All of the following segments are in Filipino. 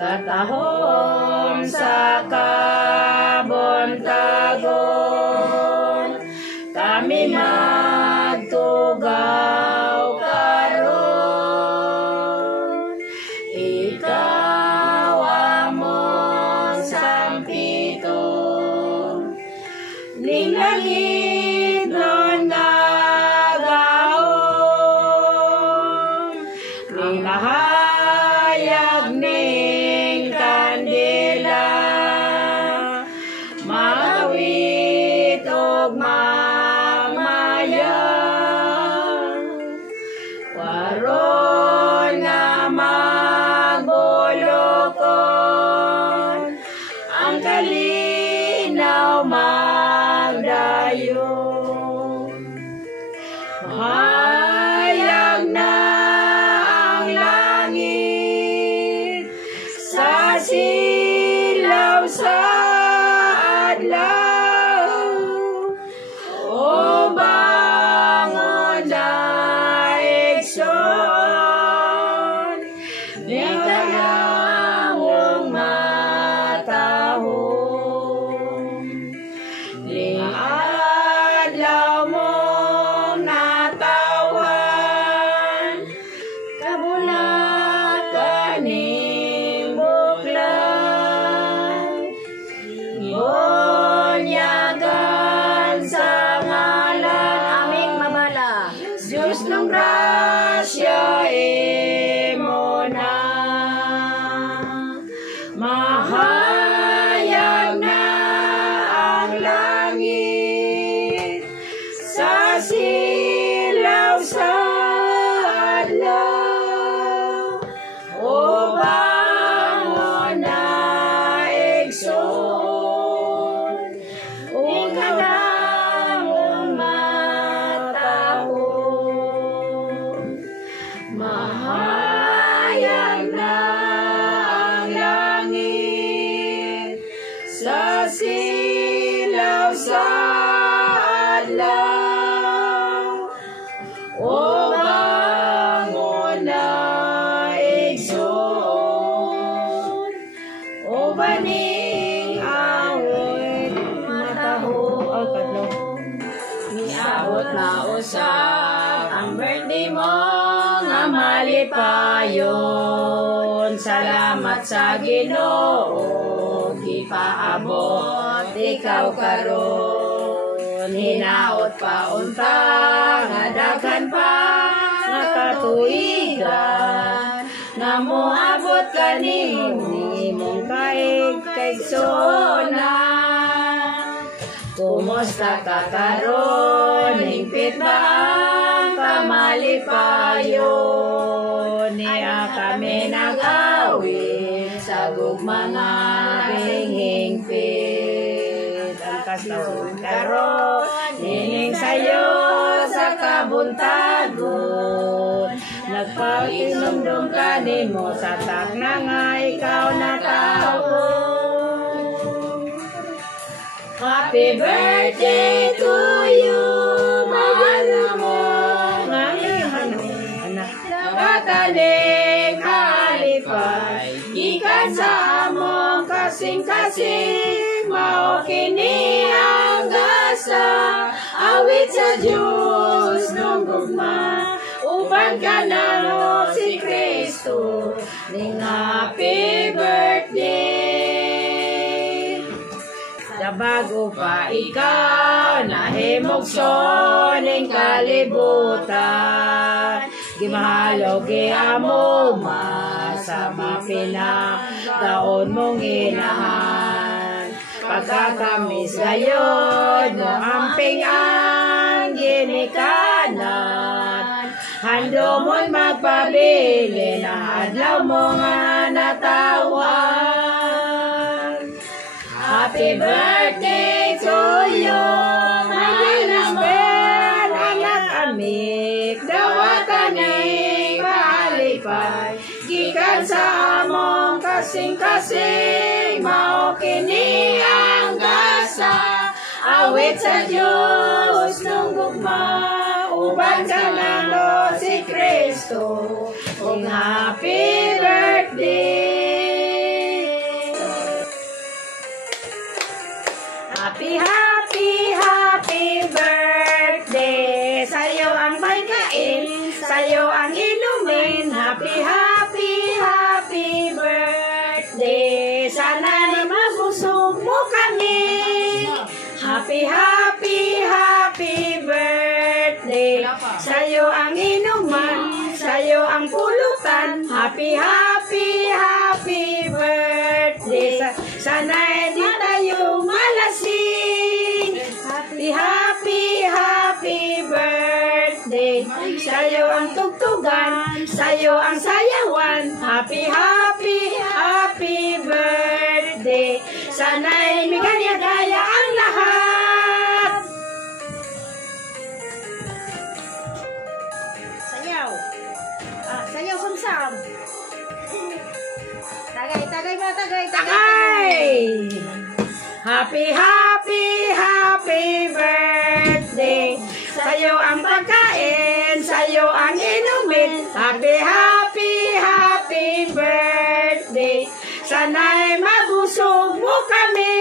katahom sa kabuntagon, kami magtugaw karon. Ikaw among sampito, ning langit nun nagaon, ning nahayag ning kandila, magawit og mamaya, karon nga magbulokon, ang kalinaw magdayon. Mahayag na ang langit sa silaw sa adlaw, o bangon na igsoon, ning tanawong matahom, ning adlaw mong natawan, kabulat kaning buklan, ibonyagan sa ngalan aming mabala, Diyos ng grasya imo na. Mahayag na ang langit sa silaw sa adlaw, o bangon na igsoon, ning kanamong matahom. Mahayag na ang langit sa silaw sa adlaw, o bangon na igsoon, o baning awit matahom. Niabot na usab ang birthday mo nga malipayon, salamat sa Ginoo gipaabot ikaw karon. Hinaot pa unta nga daghan pa nga katuigan, nga moabot kanimong kaigsonan. Kumusta ka karon? Hingpit ba ang kamalipayon? Niya kami nag-awit sa gugma nga hingpit. Ang kastawan karon, nining sayo sa kabuntagon. Nagpag-inumdum ka nimo sa takna nga ikaw na tao. Happy birthday to you, mahal mo nga anak. Nakataling halipay, gikan sa among kasing-kasing, mao kini ang gasa, awit sa Diyos nung gugma, uban ka na mo si Kristo, ning happy birthday. Bago pa ikaw nahimugso ning kalibutan, gimahalo giamo sa mapinagdaon mong inahan. Pagkakamis gayod mo amping ang ginikanan, hando mo'y magpabili na adlaw mo nga natawan. Happy birthday to you, mahal na Ben, anak amik, dawatan ning malipay, gikan sa among kasing-kasing, mao kini ang gasa, awit sa Diyos nung gugma, uban ka nalo si Kristo, kung happy birthday. Happy, happy, happy birthday. Sa'yo ang inuman, sa'yo ang pulutan. Happy, happy, happy birthday. Sana'y di tayo malasing. Happy, happy, happy birthday. Sa'yo ang tugtugan, sa'yo ang sayawan. Happy, happy, happy birthday. Sana'y may gaya ang lahat. Sayaw. Sayaw samsam. Tagay ba, tagay. Happy, happy, happy birthday. Sa'yo ang pagkain, sa'yo ang inumin. Happy, happy, happy birthday. Sana'y mabusog mo kami.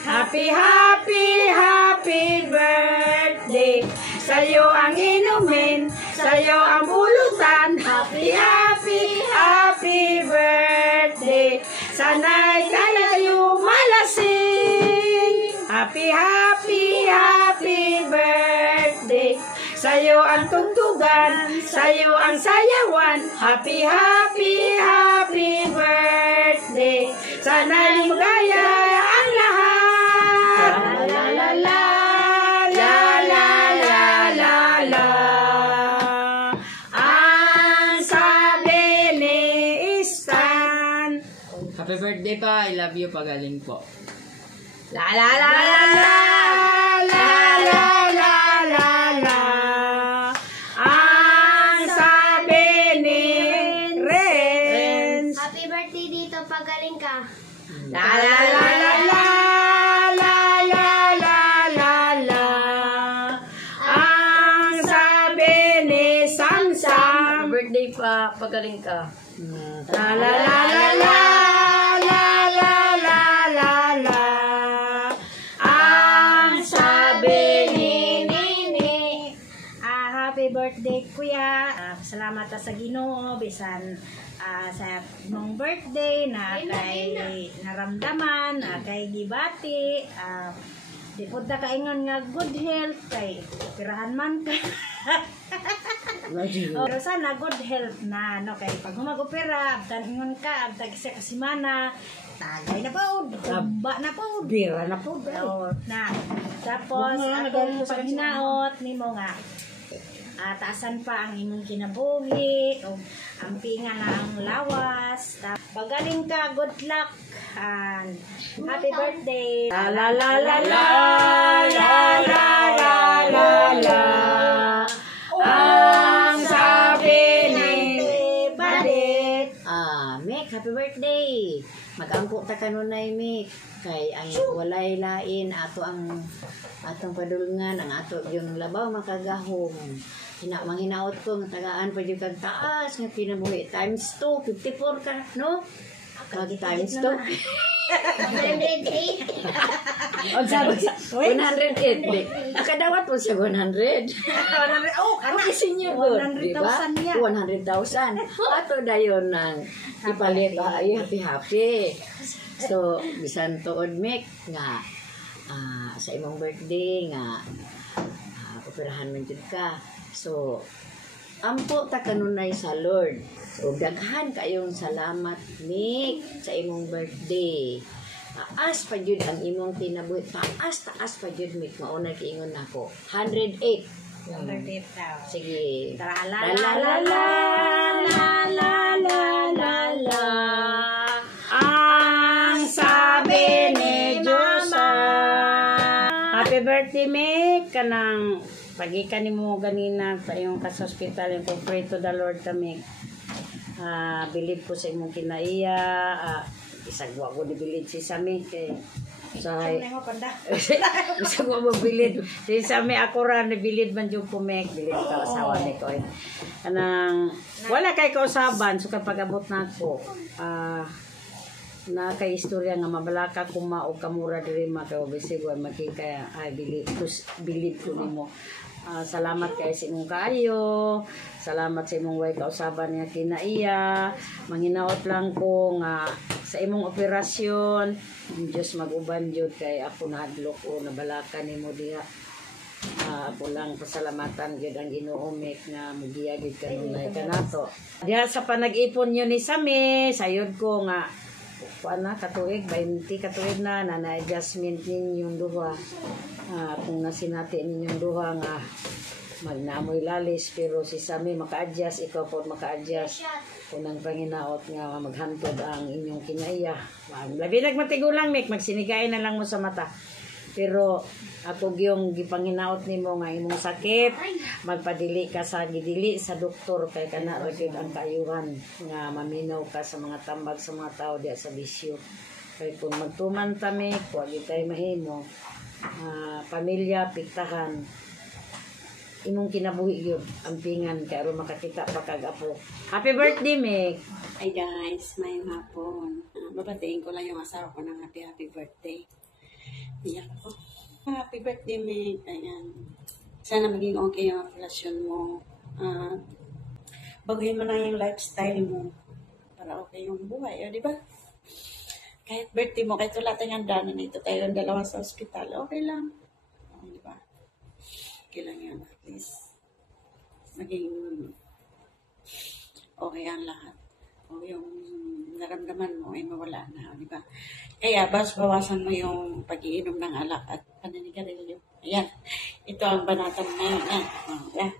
Happy, happy, happy birthday. Sa'yo ang inumin, sa'yo ang bulutan. Happy, happy, happy birthday. Sana'y tayo malasing. Happy, happy, happy birthday. Sa'yo ang tugtugan, sa'yo ang sayawan. Happy, happy, happy birthday. Sana'y magaya ang lahat. La la la la la la la la. Ang sabi ni Stan. Happy birthday pa. I love you. Pagaling po. La la la la la la la la la la. Ang sabi ni Renz. Happy birthday dito, pagaling ka. La la la la la la la la la la. Ang sabi ni Samsam. Birthday pa. Pagaling ka. La la la la la la la la la la. Ang sabi ni Nini. Happy birthday, kuya. Salamat sa Ginoo bisan sa mong birthday na kay naramdaman, kay gibati. Di po ta kaingon nga good health kay pirahan man ka. Pero sana good health na no kay pag humag-opera, abtan ingon ka, abtag sa kasimana, tagay na po, ba na po, Bira na po. na. Tapos akong paghinaot nimo nga taasan pa ang imong kinabuhi o ang pinga na ang lawas. Pagaling ka, good luck and happy birthday. La la la la la la la la la la. Ang sabi ni Badit. Mek, happy birthday. Mag-angko ta kanunay, Mek. Kay ang walay lain ato ang atong padulngan, ang ato yung labaw makagahom. Manghinaot ko nga tagaan pa jud kag taas nga kinabuhi times 2, 54 ka, no? Mag times 2. 108. 108. Nakadawat po siya 100. Oh, Ano kasi niyo good, 100,000 niya. 100,000. Ato dayon nang ipalit ay happy. So, bisan tuod Mek nga sa imong birthday nga operahan man jud ka. So, ampo ta kanunay sa Lord. So, daghan kayong salamat Mek sa imong birthday. Taas pa jud ang imong kinabuhi. Taas pa jud Mek. Mauna kiingon nako. 108. 108 daw. Sige. La La la la la la la la la la la. Ang sabi ni Diyosa. Happy birthday, Mek. Kanang pagikan ni mo ganina sa iyong hospital yung pray to the Lord kami. Believe ko sa imong kinaiya. Isagwa ko ni bilid si Sami kay sahay. Isagwa mo bilid. Si Sami ako ra ni bilid man jud ko Mek. Bilid ka asawa ni ko. Kanang wala kay kausaban so kapag abot nako. Na kay istorya nga mabalaka kuma o kamura diri makaobisig wa makikaya ay believe ko nimo. Salamat kay sa imong kaayo. Salamat sa imong way kausaban nga kinaiya. Manghinaot lang ko nga sa imong operasyon. Ang Diyos mag-uban jud kay ako nahadlok o nabalakan nimo diha. Ako lang pasalamatan gyud ang Ginoo Mek nga mugiya gid kanunay kanato. Diha sa panag-ipon yun ni Sami, sayod ko nga na katuig 20 katuig na na-adjustment ninyong duha. Kung nasinati ninyong duha nga magnamoy lalis pero si Sami maka-adjust, ikaw po maka-adjust. Kunang panginaot nga maghantod ang inyong kinaiya. Labi nagmatigulang Mek, magsinigay na lang mo sa mata. Pero ako yung gipanginaot nimo nga imong sakit, magpadili ka sa gidili sa doktor kay kana ra gyud ang kaayuhan nga maminaw ka sa mga tambag sa mga tao diya sa bisyo. Kay kung magtuman ta Mek, wa gyud tay mahimo. Pamilya piktahan. Imong kinabuhi gyud ampingan kay aron makakita pa kag apo. Happy birthday Mek. Hi guys, may hapon. Babatiin ko lang yung asawa ko ng happy birthday. Iyak ako. Happy birthday, Meg. Ayan. Sana maging okay yung relasyon mo. Baguhin mo na yung lifestyle mo para okay yung buhay. O, di ba? Kahit birthday mo, kahit wala tayong handa na nito tayo ang dalawa sa ospital, okay lang. O, di ba? Okay lang yun. At least, maging okay ang lahat. O, yung naramdaman mo ay mawala na, di ba? Kaya bawasan mo yung pag-iinom ng alak at paninigarilyo. Ayan. Ito ang banatan mo ngayon. Ayan. Ayan.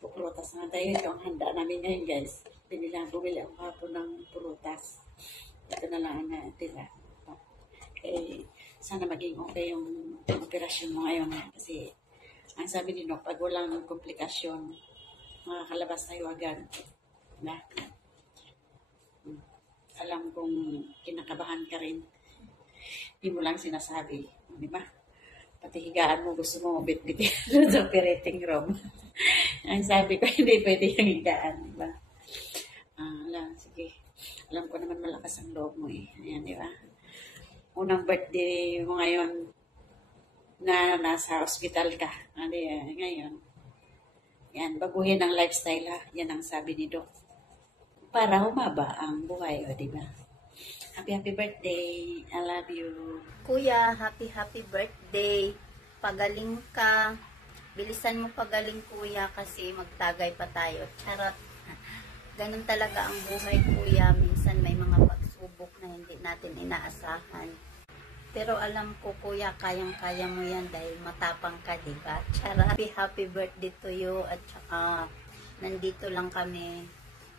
Puprutas na tayo. Ito ang handa namin ngayon, guys. Bumili ako hapon ng prutas. Ito na lang ang natira. Okay. Sana maging okay yung operasyon mo ngayon. Kasi ang sabi ni Nok, pag walang komplikasyon, makakalabas tayo agad. Diba? Alam kong kinakabahan ka rin. Hindi mo lang sinasabi. Di ba? Pati higaan mo, gusto mo bit-bitin sa operating room. Ang sabi ko, hindi pwede yung higaan. Di ba? Sige. Alam ko naman malakas ang loob mo eh. Ayan, di ba? Unang birthday mo ngayon na nasa hospital ka. Ngayon. Yan, baguhin ang lifestyle ha. Yan ang sabi ni Doc. Para humaba ang buhay, o diba? Happy birthday. I love you. Kuya, happy birthday. Pagaling ka. Bilisan mo pagaling kuya kasi magtagay pa tayo. Charot. Ganun talaga ang buhay kuya. Minsan may mga pagsubok na hindi natin inaasahan. Pero alam ko kuya, kayang-kaya mo yan dahil matapang ka, diba? Charot. Happy birthday to you. At saka, nandito lang kami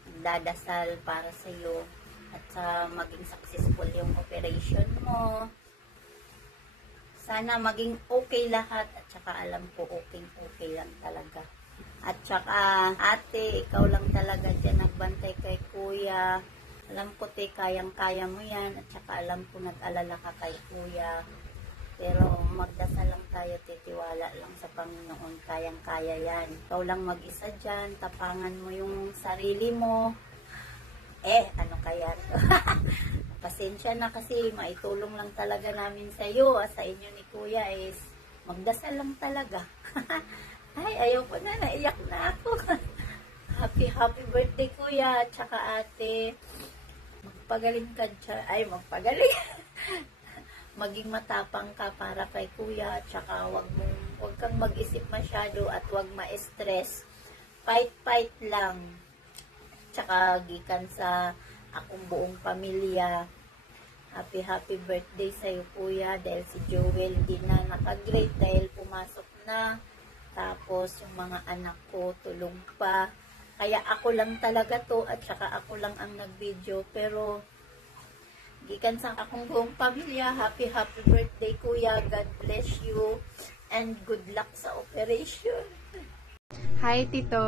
dadasal para sa iyo at sa maging successful yung operation mo. Sana maging okay lahat at saka alam ko okay lang talaga. At saka ate, ikaw lang talaga dyan nagbantay kay kuya. Alam ko te, kayang-kaya mo yan at saka alam ko nag-alala ka kay kuya. Pero magdasal lang tayo, titiwala lang sa Panginoon. Kayang-kaya yan. Ikaw lang mag-isa dyan. Tapangan mo yung sarili mo. Ano kaya to? Pasensya na kasi maitulong lang talaga namin sa iyo. Sa inyo ni Kuya is magdasal lang talaga. Ay, ayaw ko na. Naiyak na ako. Happy birthday Kuya. Tsaka ate. Magpagaling ka dyan. Ay, magpagaling. Maging matapang ka para kay kuya, at saka wag kang mag-isip masyado at wag ma-stress. Fight lang. Tsaka gikan sa akong buong pamilya. Happy birthday sa iyo kuya, dahil si Joel di na nakagrade dahil pumasok na. Tapos yung mga anak ko tulong pa. Kaya ako lang talaga to at saka ako lang ang nag-video, pero gikan sa akong buong pamilya, happy birthday kuya. God bless you and good luck sa operation. Hi Tito,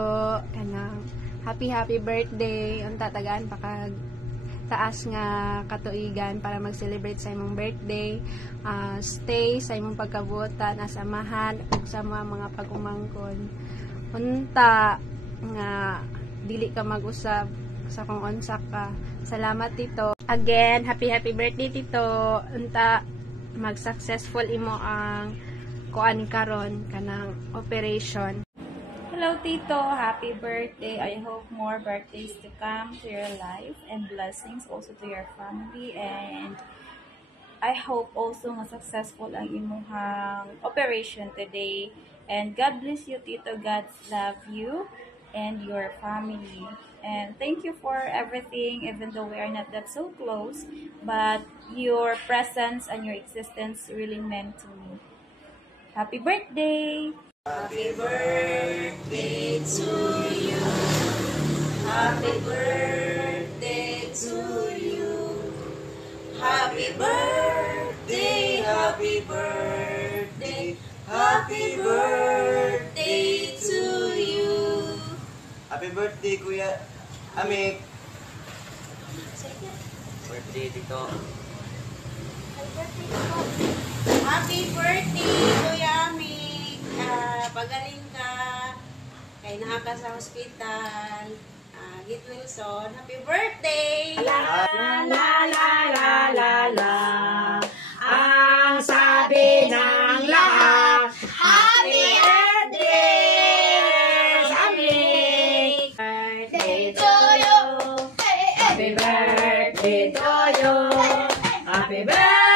kanang happy birthday. Unta tagaan pakag taas nga katuigan para mag-celebrate sa imong birthday. Stay sa imong pagkabuotan, asamahan ug sa mga pagumangkon. Unta nga dili ka mag-usab sa kung unsa ka. Salamat Tito. Again, happy birthday Tito. Unta mag-successful imo ang kuan karon kanang operation. Hello, Tito. Happy birthday. I hope more birthdays to come to your life and blessings also to your family. And I hope also nga successful ang imuhang operation today. And God bless you, Tito. God love you and your family. And thank you for everything, even though we are not that so close. But your presence and your existence really meant to me. Happy birthday! Happy birthday to you. Happy birthday to you. Happy birthday, happy birthday, happy birthday to you. Happy birthday, Kuya Amik. Birthday, Tito. Happy birthday, Kuya Amik. Pagaling ka. Kay naa ka sa hospital. Git Wilson, happy birthday! La la la la la la. Ang sabi ng lahat, happy birthday! Amik! Birthday to you. Happy birthday to you. Happy birthday.